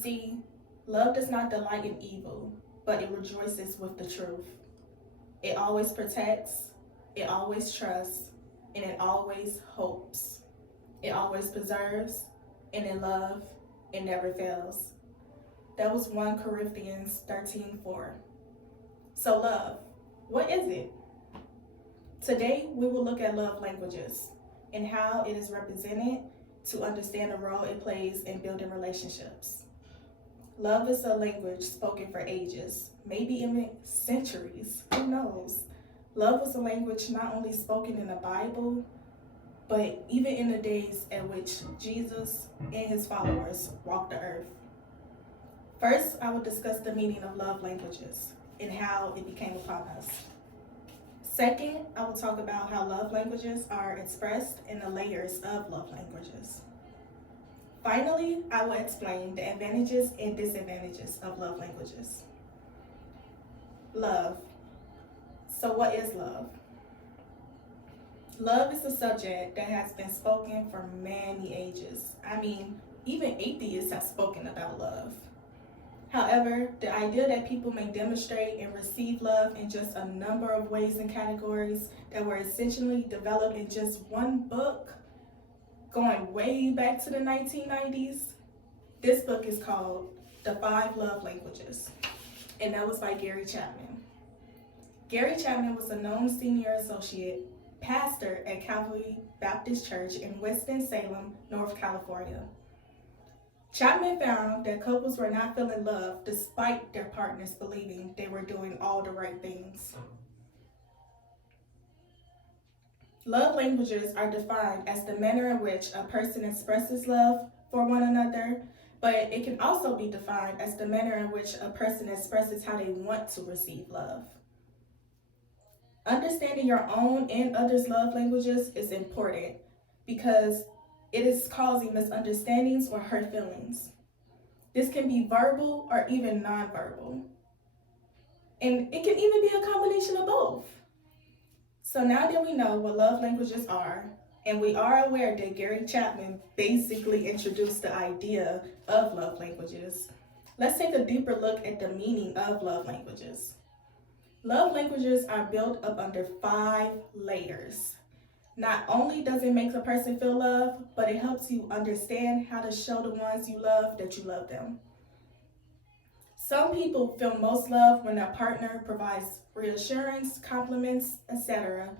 See, love does not delight in evil, but it rejoices with the truth. It always protects, it always trusts, and it always hopes. It always preserves, and in love, it never fails. That was 1 Corinthians 13:4. So love, what is it? Today, we will look at love languages and how it is represented to understand the role it plays in building relationships. Love is a language spoken for ages, maybe even centuries, who knows? Love was a language not only spoken in the Bible, but even in the days at which Jesus and his followers walked the earth. First, I will discuss the meaning of love languages and how it became upon us. Second, I will talk about how love languages are expressed and the layers of love languages. Finally, I will explain the advantages and disadvantages of love languages. Love. So what is love? Love is a subject that has been spoken for many ages. I mean, even atheists have spoken about love. However, the idea that people may demonstrate and receive love in just a number of ways and categories that were essentially developed in just one book, going way back to the 1990s, this book is called The 5 Love Languages, and that was by Gary Chapman. Gary Chapman was a known senior associate pastor at Calvary Baptist Church in Winston-Salem, North California. Chapman found that couples were not feeling love despite their partners believing they were doing all the right things. Love languages are defined as the manner in which a person expresses love for one another, but it can also be defined as the manner in which a person expresses how they want to receive love. Understanding your own and others' love languages is important because it is causing misunderstandings or hurt feelings. This can be verbal or even nonverbal. And it can even be a combination of both. So now that we know what love languages are, and we are aware that Gary Chapman basically introduced the idea of love languages, let's take a deeper look at the meaning of love languages. Love languages are built up under 5 layers. Not only does it make a person feel love, but it helps you understand how to show the ones you love that you love them. Some people feel most love when their partner provides reassurance, compliments, etc.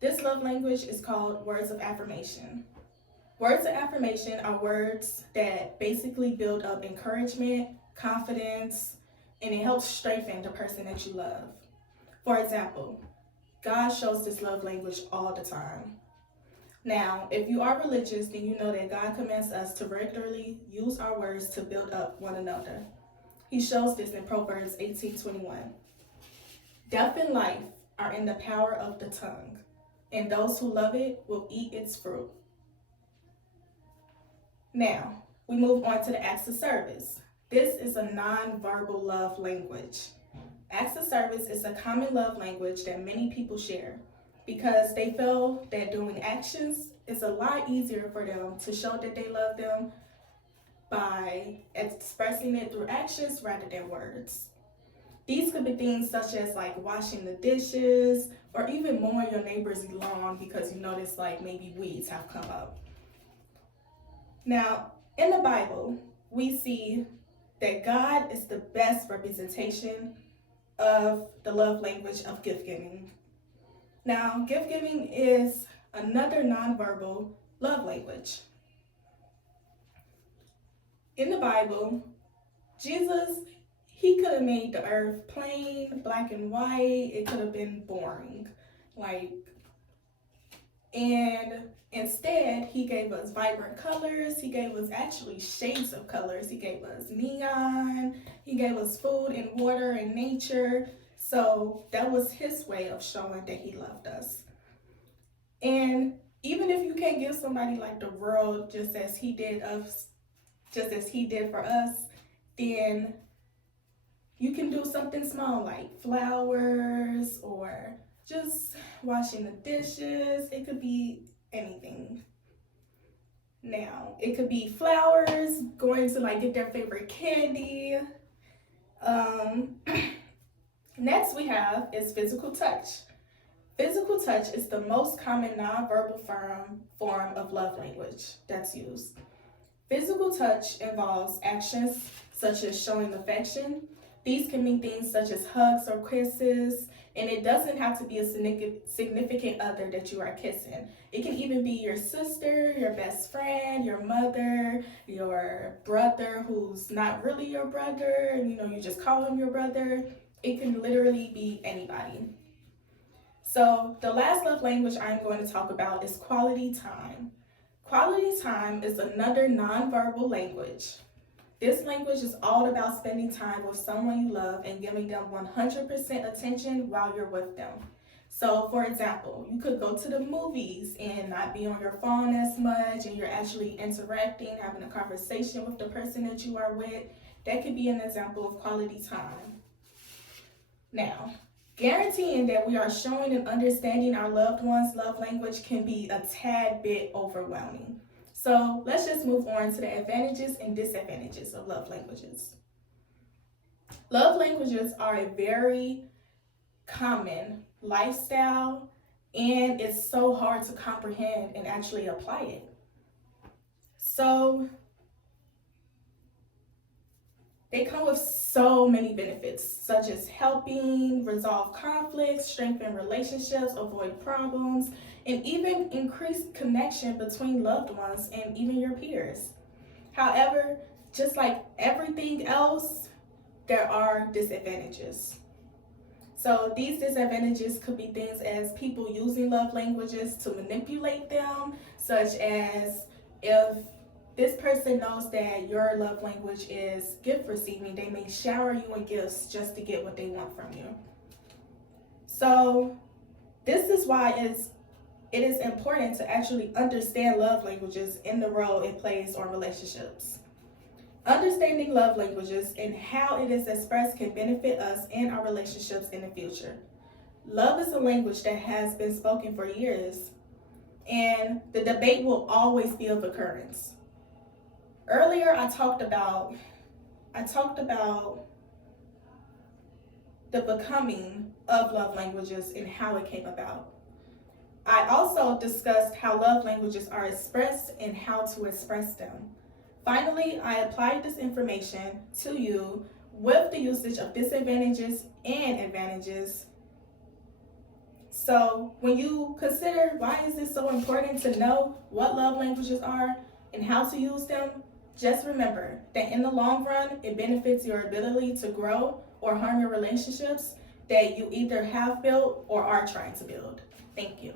This love language is called words of affirmation. Words of affirmation are words that basically build up encouragement, confidence, and it helps strengthen the person that you love. For example, God shows this love language all the time. Now, if you are religious, then you know that God commands us to regularly use our words to build up one another. He shows this in Proverbs 18:21. Death and life are in the power of the tongue, and those who love it will eat its fruit. Now, we move on to the acts of service. This is a non-verbal love language. Acts of service is a common love language that many people share because they feel that doing actions is a lot easier for them to show that they love them by expressing it through actions rather than words. These could be things such as like washing the dishes or even mowing your neighbor's lawn because you notice like maybe weeds have come up. Now, in the Bible, we see that God is the best representation of the love language of gift giving. Now, gift giving is another nonverbal love language. In the Bible, Jesus, he could have made the earth plain, black and white. It could have been boring. And instead, he gave us vibrant colors. He gave us actually shades of colors. He gave us neon. He gave us food and water and nature. So that was his way of showing that he loved us. And even if you can't give somebody like the world just as he did for us, then you can do something small like flowers or just washing the dishes. It could be anything. Now, it could be flowers, going to like get their favorite candy. Next we have is physical touch. Physical touch is the most common nonverbal form of love language that's used. Physical touch involves actions such as showing affection. These can mean things such as hugs or kisses, and it doesn't have to be a significant other that you are kissing. It can even be your sister, your best friend, your mother, your brother who's not really your brother, and you just call him your brother. It can literally be anybody. So the last love language I'm going to talk about is quality time. Quality time is another nonverbal language. This language is all about spending time with someone you love and giving them 100% attention while you're with them. So for example, you could go to the movies and not be on your phone as much, and you're actually interacting, having a conversation with the person that you are with. That could be an example of quality time. Now, guaranteeing that we are showing and understanding our loved one's love language can be a tad bit overwhelming. So let's just move on to the advantages and disadvantages of love languages. Love languages are a very common lifestyle, and it's so hard to comprehend and actually apply it. So they come with so many benefits, such as helping resolve conflicts, strengthen relationships, avoid problems, and even increase connection between loved ones and even your peers. However, just like everything else, there are disadvantages. So these disadvantages could be things as people using love languages to manipulate them, such as if this person knows that your love language is gift receiving, they may shower you in gifts just to get what they want from you. So this is why it is important to actually understand love languages and the role it plays on relationships. Understanding love languages and how it is expressed can benefit us and our relationships in the future. Love is a language that has been spoken for years, and the debate will always be of occurrence. Earlier, I talked about the becoming of love languages and how it came about. I also discussed how love languages are expressed and how to express them. Finally, I applied this information to you with the usage of disadvantages and advantages. So when you consider why is it so important to know what love languages are and how to use them, just remember that in the long run, it benefits your ability to grow or harm your relationships that you either have built or are trying to build. Thank you.